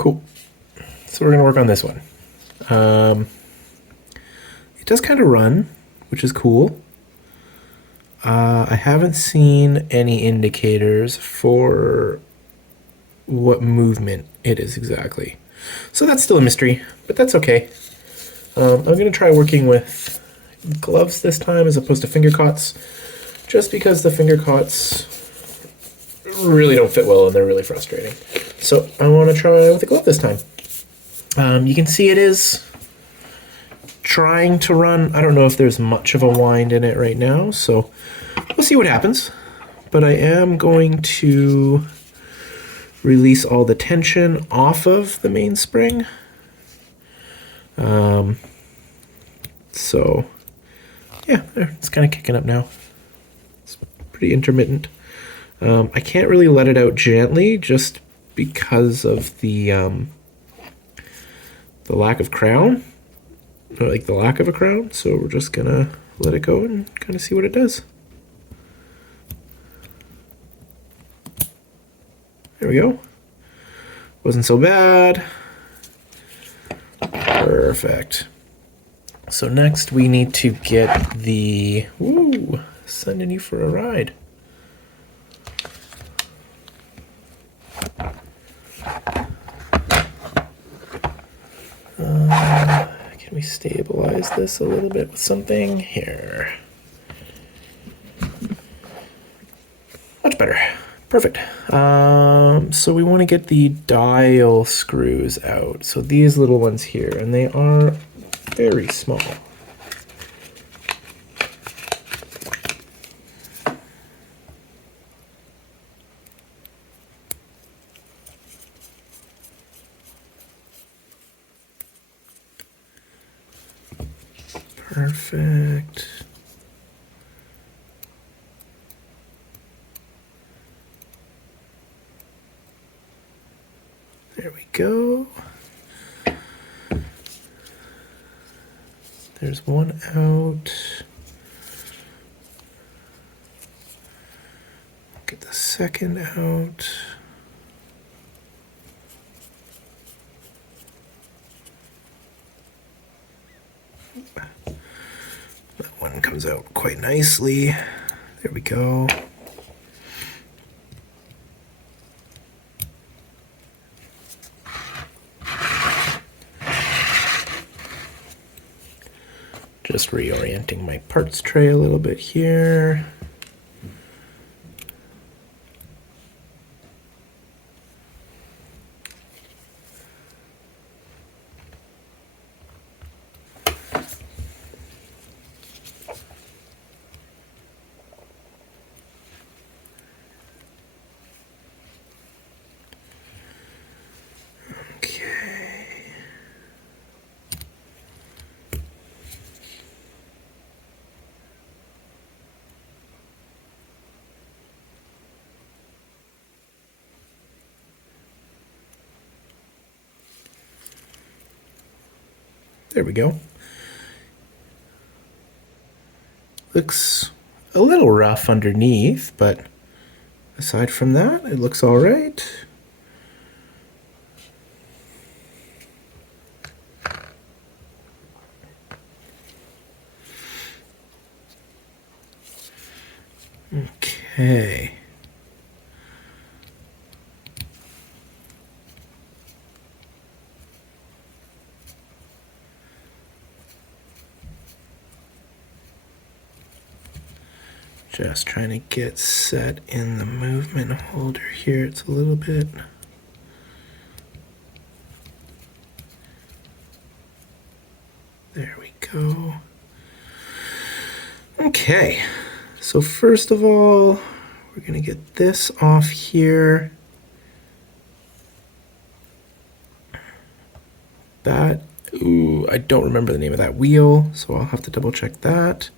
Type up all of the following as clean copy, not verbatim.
Cool. So we're gonna work on this one. It does kind of run, which is cool. I haven't seen any indicators for what movement it is exactly. So that's still a mystery, but that's okay. I'm gonna try working with gloves this time as opposed to finger cots, just because the finger cots really don't fit well and they're really frustrating. So I want to try with a glove this time. You can see it is trying to run. I don't know if there's much of a wind in it right now, so we'll see what happens. But I am going to release all the tension off of the mainspring. So yeah, it's kind of kicking up now. It's pretty intermittent. I can't really let it out gently just because of the lack of crown, or like the lack of a crown. So we're just gonna let it go and kind of see what it does. There we go. Wasn't so bad. Perfect. So next we need to get the, woo, sending you for a ride. Can we stabilize this a little bit with something? Here. Much better. Perfect. So we want to get the dial screws out. So these little ones here, and they are very small. Perfect. There we go. There's one out. Get the second out. That one comes out quite nicely. There we go. Just reorienting my parts tray a little bit here. There we go. Looks a little rough underneath, but aside from that, it looks all right. Okay. Just trying to get set in the movement holder here. It's a little bit. There we go. Okay, so first of all, we're gonna get this off here. That, ooh, I don't remember the name of that wheel, so I'll have to double check that.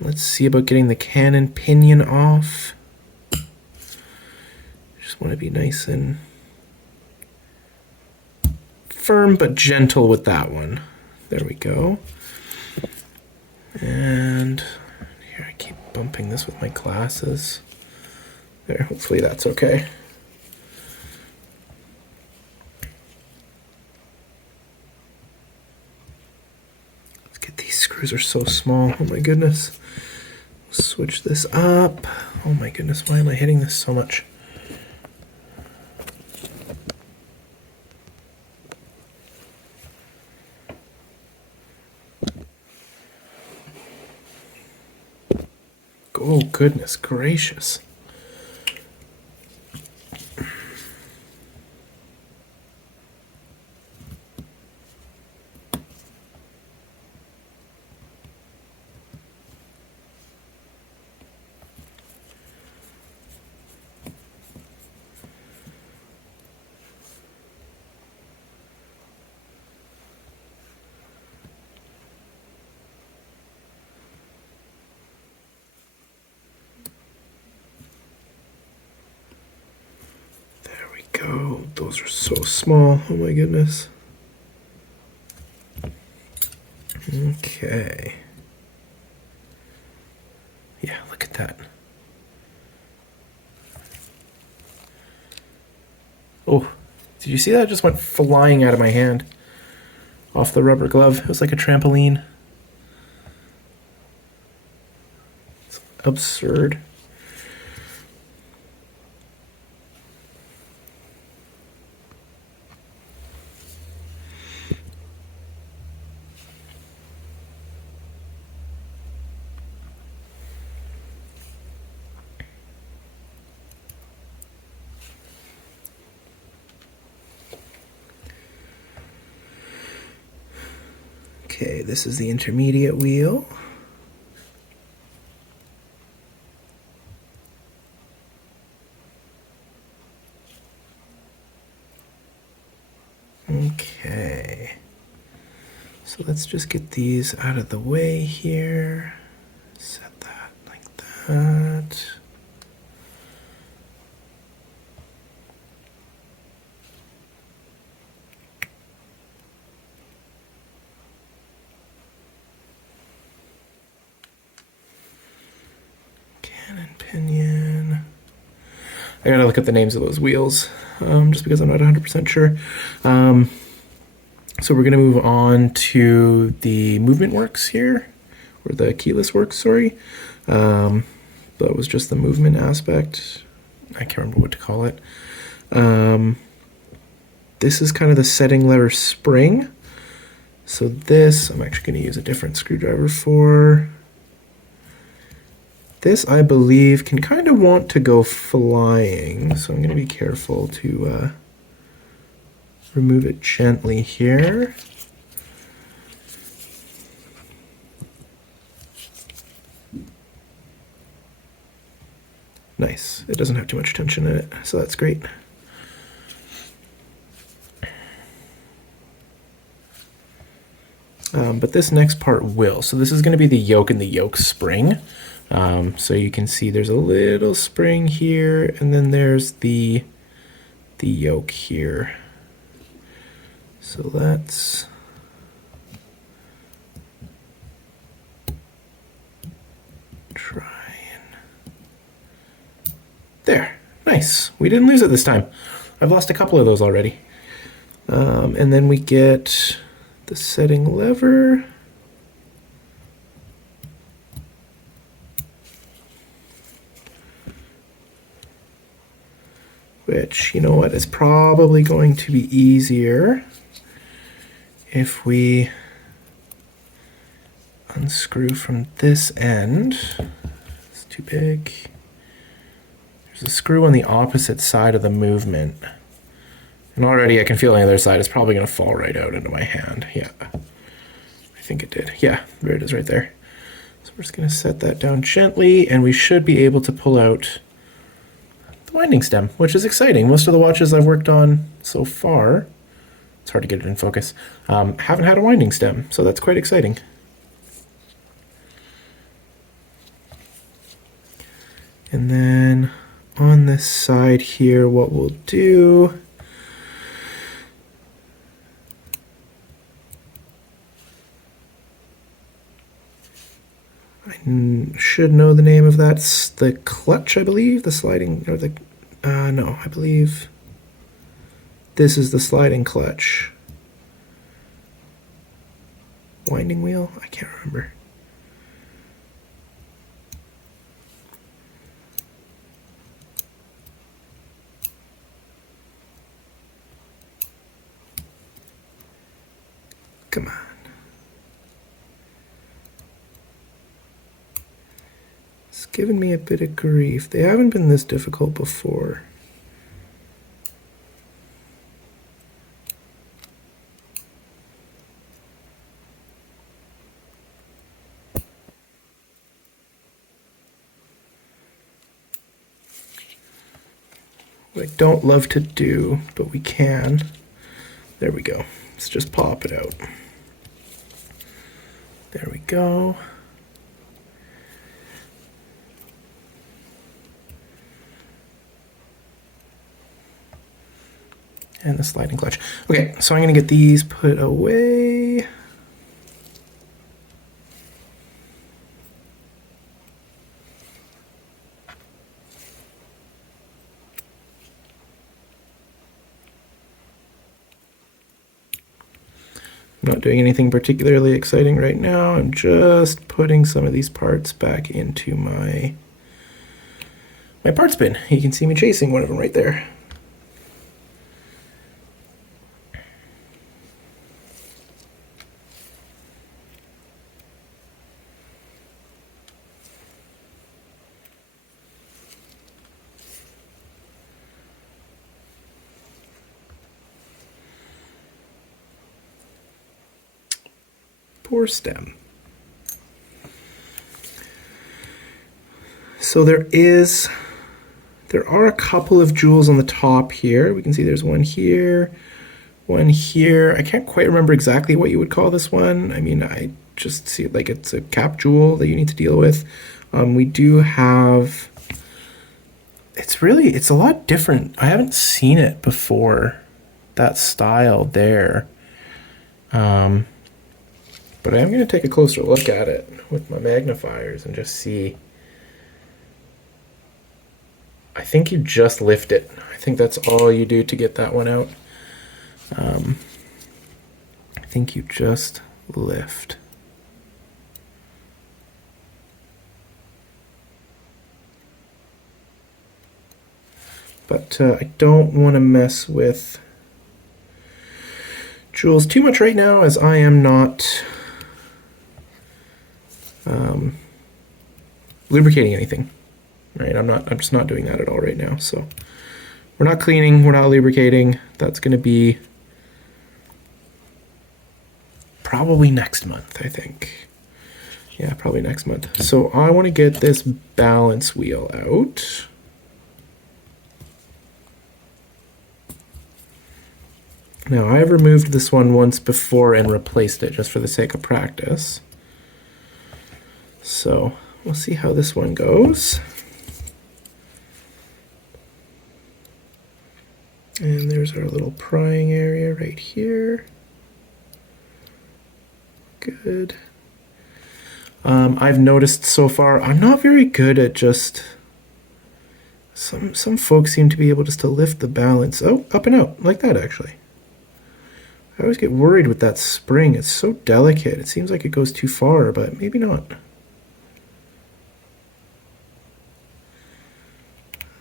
Let's see about getting the cannon pinion off. Just want to be nice and firm but gentle with that one. There we go. And here, I keep bumping this with my glasses. There, hopefully that's okay. screws are so small. Oh my goodness. Switch this up. Oh my goodness, why am I hitting this so much? Oh goodness gracious. Go. Those are so small. Oh my goodness. Okay. Yeah, look at that. Oh, did you see that? It just went flying out of my hand. Off the rubber glove. It was like a trampoline. It's absurd. Okay, this is the intermediate wheel. Okay, so let's just get these out of the way here. Set that like that. Cannon pinion. I gotta look at the names of those wheels, just because I'm not 100% sure. So we're gonna move on to the movement works here, or the keyless works, sorry. That was just the movement aspect. I can't remember what to call it. This is kind of the setting lever spring. So this, I'm actually gonna use a different screwdriver for. This, I believe, can kind of want to go flying, so I'm going to be careful to remove it gently here. Nice. It doesn't have too much tension in it, so that's great. But this next part will. So this is going to be the yoke and the yoke spring. So you can see there's a little spring here, and then there's the yoke here. So let's try and there. Nice. We didn't lose it this time. I've lost a couple of those already. And then we get the setting lever. Which, you know what, is probably going to be easier if we unscrew from this end. It's too big. There's a screw on the opposite side of the movement. And already I can feel on the other side it's probably going to fall right out into my hand. Yeah, I think it did. Yeah, there it is right there. So we're just going to set that down gently, and we should be able to pull out the winding stem, which is exciting. Most of the watches I've worked on so far, it's hard to get it in focus, haven't had a winding stem, so that's quite exciting. And then on this side here, what we'll do, I should know the name of that. It's the clutch, I believe, the sliding, or the, no, I believe this is the sliding clutch. winding wheel? I can't remember. Come on. It's giving me a bit of grief. They haven't been this difficult before. What I don't love to do, but we can. There we go. Let's just pop it out. There we go. And the sliding clutch. Okay, so I'm going to get these put away. I'm not doing anything particularly exciting right now. I'm just putting some of these parts back into my parts bin. You can see me chasing one of them right there. Poor stem. So there are a couple of jewels on the top here. We can see there's one here, one here. I can't quite remember exactly what you would call this one. I mean, I just see it like it's a cap jewel that you need to deal with. We do have, it's a lot different. I haven't seen it before, that style there. But I am going to take a closer look at it with my magnifiers and just see. I think you just lift it. I think that's all you do to get that one out. I think you just lift. But I don't want to mess with jewels too much right now, as I am not lubricating anything. Right, I'm just not doing that at all right now. So we're not cleaning, we're not lubricating. That's going to be probably next month, I think. Yeah, probably next month. So I want to get this balance wheel out. Now, I have removed this one once before and replaced it just for the sake of practice. So we'll see how this one goes. And there's our little prying area right here. Good. I've noticed so far, I'm not very good at just, some folks seem to be able just to lift the balance. Oh, up and out, like that actually. I always get worried with that spring. It's so delicate. It seems like it goes too far, but maybe not.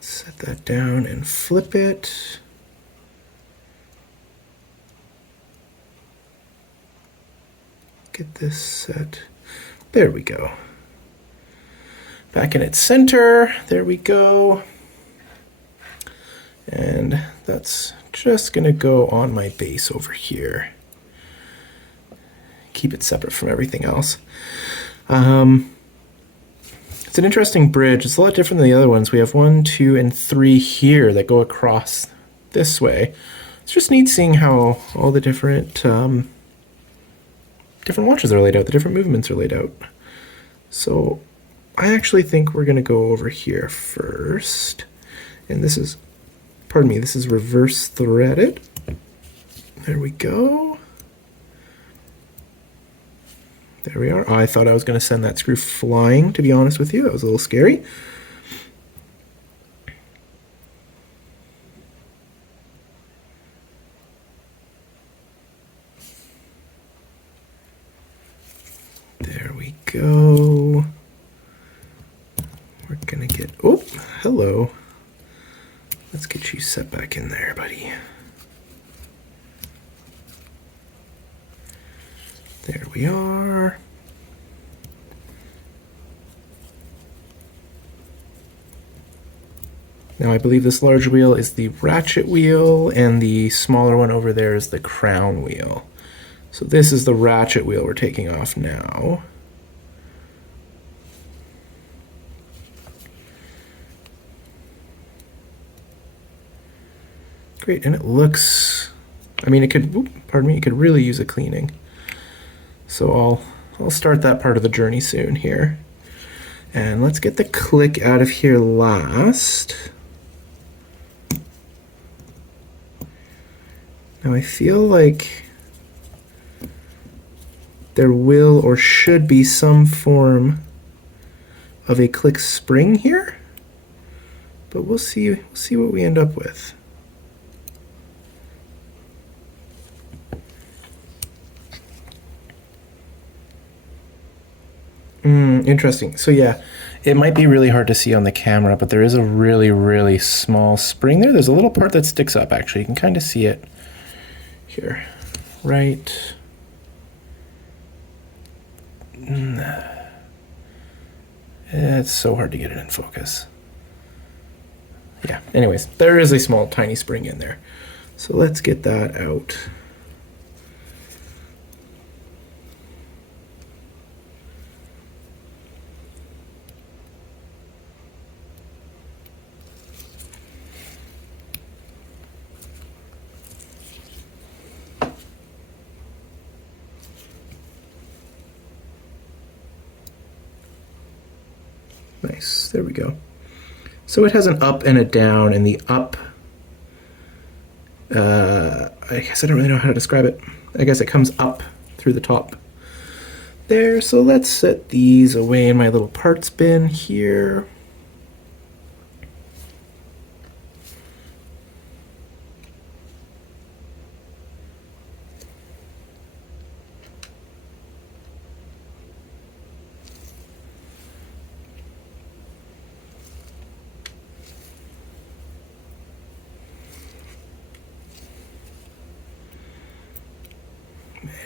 Set that down and flip it. Get this set. There we go. Back in its center. There we go. And that's just going to go on my base over here. Keep it separate from everything else. It's an interesting bridge. It's a lot different than the other ones. We have 1, 2, and 3 here that go across this way. It's just neat seeing how all the different watches are laid out, the different movements are laid out. So I actually think we're going to go over here first. And this is, pardon me, this is reverse threaded. There we go. There we are. I thought I was going to send that screw flying, to be honest with you. That was a little scary. go. We're gonna get, oh, hello. Let's get you set back in there, buddy. There we are. Now I believe this large wheel is the ratchet wheel, and the smaller one over there is the crown wheel. So this is the ratchet wheel we're taking off now. Great, and it looks, I mean, it could, pardon me, it could really use a cleaning. So I'll start that part of the journey soon here. And let's get the click out of here last. Now I feel like there will or should be some form of a click spring here, but we'll see what we end up with. Interesting. So yeah, it might be really hard to see on the camera, but there is a really, really small spring there. There's a little part that sticks up, actually. You can kind of see it here, right? It's so hard to get it in focus. Yeah, anyways, there is a small, tiny spring in there. So let's get that out. Nice, there we go. So it has an up and a down, and the up, I guess I don't really know how to describe it. I guess it comes up through the top there. So let's set these away in my little parts bin here.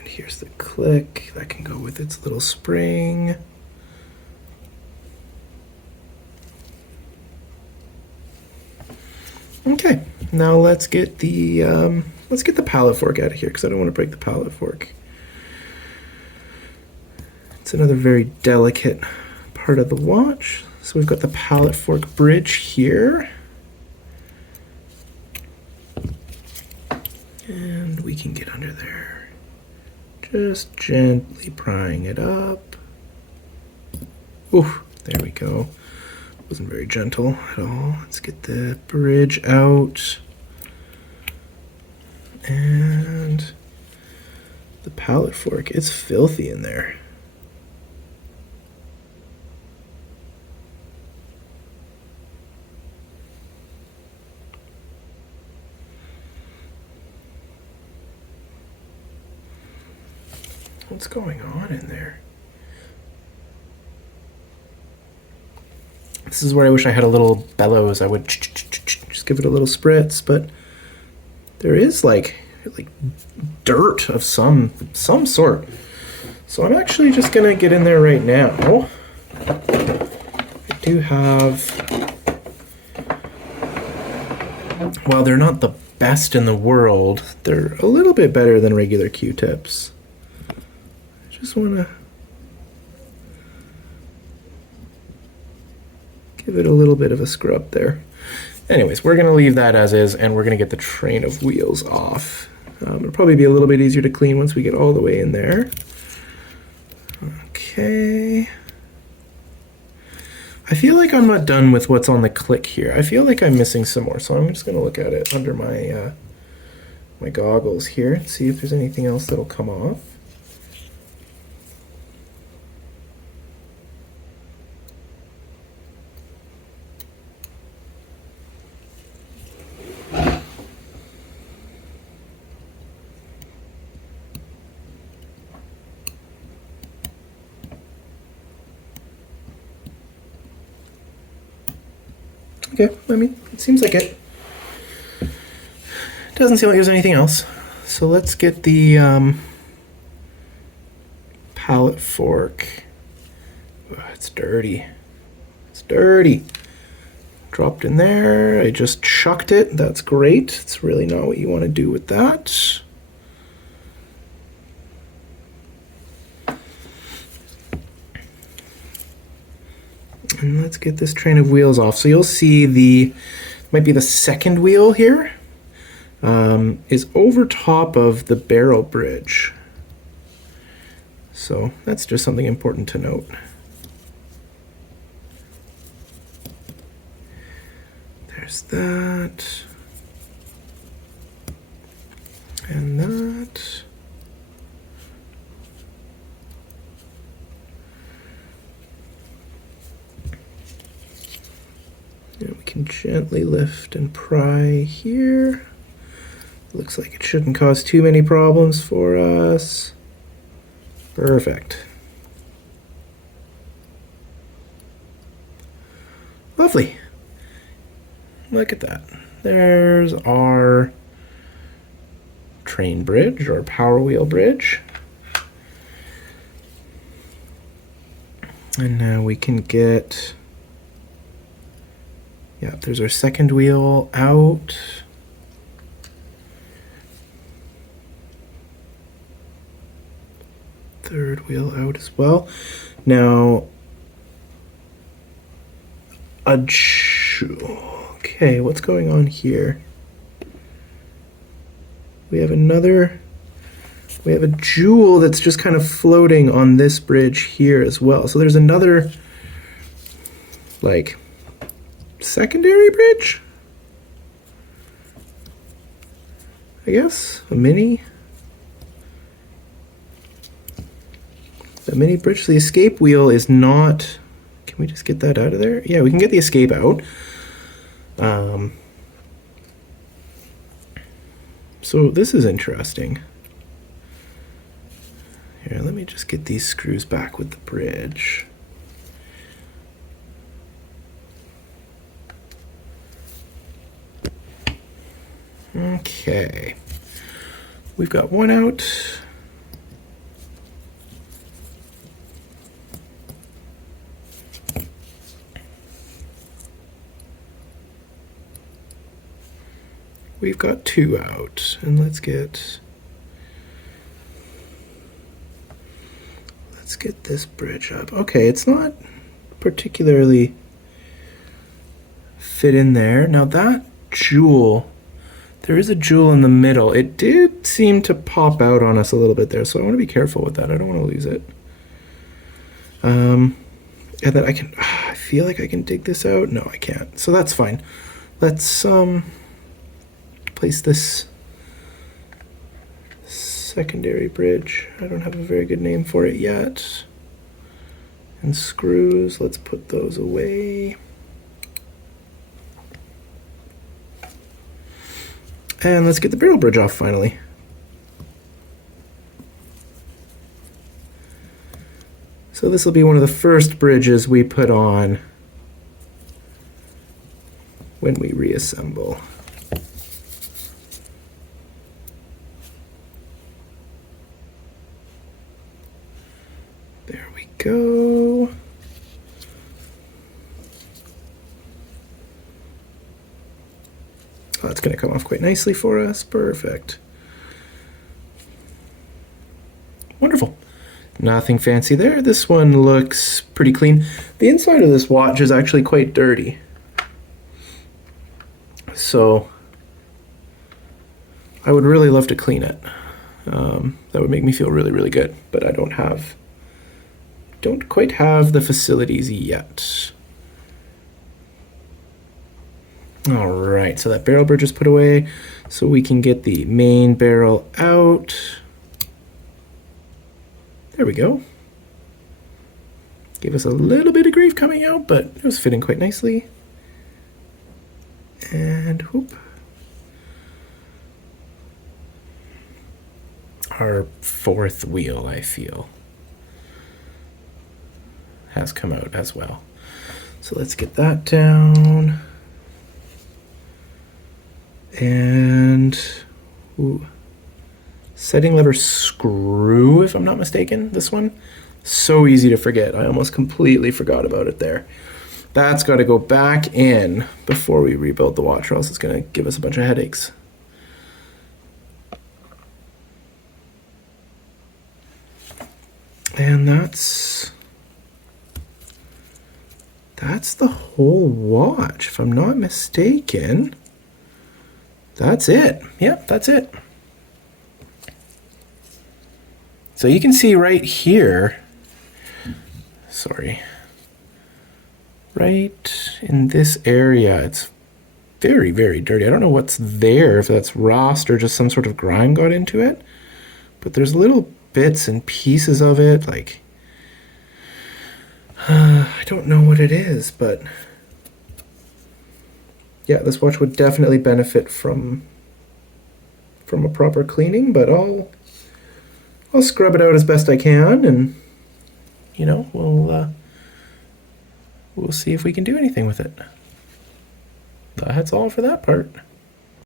And here's the click that can go with its little spring. Okay, now let's get the pallet fork out of here because I don't want to break the pallet fork. It's another very delicate part of the watch. So we've got the pallet fork bridge here. And we can get under there. Just gently prying it up. Ooh, there we go. Wasn't very gentle at all. Let's get the bridge out. And the pallet fork, it's filthy in there. What's going on in there? This is where I wish I had a little bellows. I would just give it a little spritz, but there is like dirt of some sort. So I'm actually just gonna get in there right now. I do have, while they're not the best in the world, they're a little bit better than regular Q-tips. Just want to give it a little bit of a scrub there. Anyways, we're going to leave that as is, and we're going to get the train of wheels off. It'll probably be a little bit easier to clean once we get all the way in there. Okay. I feel like I'm not done with what's on the click here. I feel like I'm missing some more, so I'm just going to look at it under my my goggles here and see if there's anything else that'll come off. Okay, I mean, it seems like it. Doesn't seem like there's anything else. So let's get the pallet fork. Oh, it's dirty. It's dirty. Dropped in there. I just chucked it. That's great. It's really not what you want to do with that. And let's get this train of wheels off. So you'll see might be the second wheel here is over top of the barrel bridge. So that's just something important to note. There's that. And that. And we can gently lift and pry here. Looks like it shouldn't cause too many problems for us. Perfect. Lovely. Look at that. There's our train bridge or power wheel bridge. And now we can get, yeah, there's our second wheel out. Third wheel out as well. Now, okay, what's going on here? We have a jewel that's just kind of floating on this bridge here as well. So there's another, like, secondary bridge? I guess, a mini bridge. So the escape wheel is not, can we just get that out of there? Yeah, we can get the escape out. So this is interesting. Here, let me just get these screws back with the bridge. Okay. We've got one out. We've got two out, and let's get this bridge up. Okay, it's not particularly fit in there. Now that jewel, there is a jewel in the middle. It did seem to pop out on us a little bit there, so I want to be careful with that. I don't want to lose it. And then I feel like I can dig this out. No, I can't. So that's fine. Let's place this secondary bridge. I don't have a very good name for it yet. And screws, let's put those away. And let's get the barrel bridge off finally. So this will be one of the first bridges we put on when we reassemble. There we go. Oh, that's going to come off quite nicely for us. Perfect. Wonderful. Nothing fancy there. This one looks pretty clean. The inside of this watch is actually quite dirty. So I would really love to clean it. That would make me feel really, really good, but I don't quite have the facilities yet. All right, so that barrel bridge is put away, so we can get the main barrel out. There we go. Gave us a little bit of grief coming out, but it was fitting quite nicely. And whoop. Our fourth wheel, I feel, has come out as well. So let's get that down. And ooh, setting lever screw, if I'm not mistaken, this one. So easy to forget. I almost completely forgot about it there. That's got to go back in before we rebuild the watch, or else it's going to give us a bunch of headaches. And that's the whole watch, if I'm not mistaken. That's it. Yep, that's it. So you can see right here, sorry, right in this area, it's very, very dirty. I don't know what's there, if that's rust or just some sort of grime got into it, but there's little bits and pieces of it, like, I don't know what it is, but yeah, this watch would definitely benefit from a proper cleaning, but I'll scrub it out as best I can, and you know, we'll see if we can do anything with it. That's all for that part.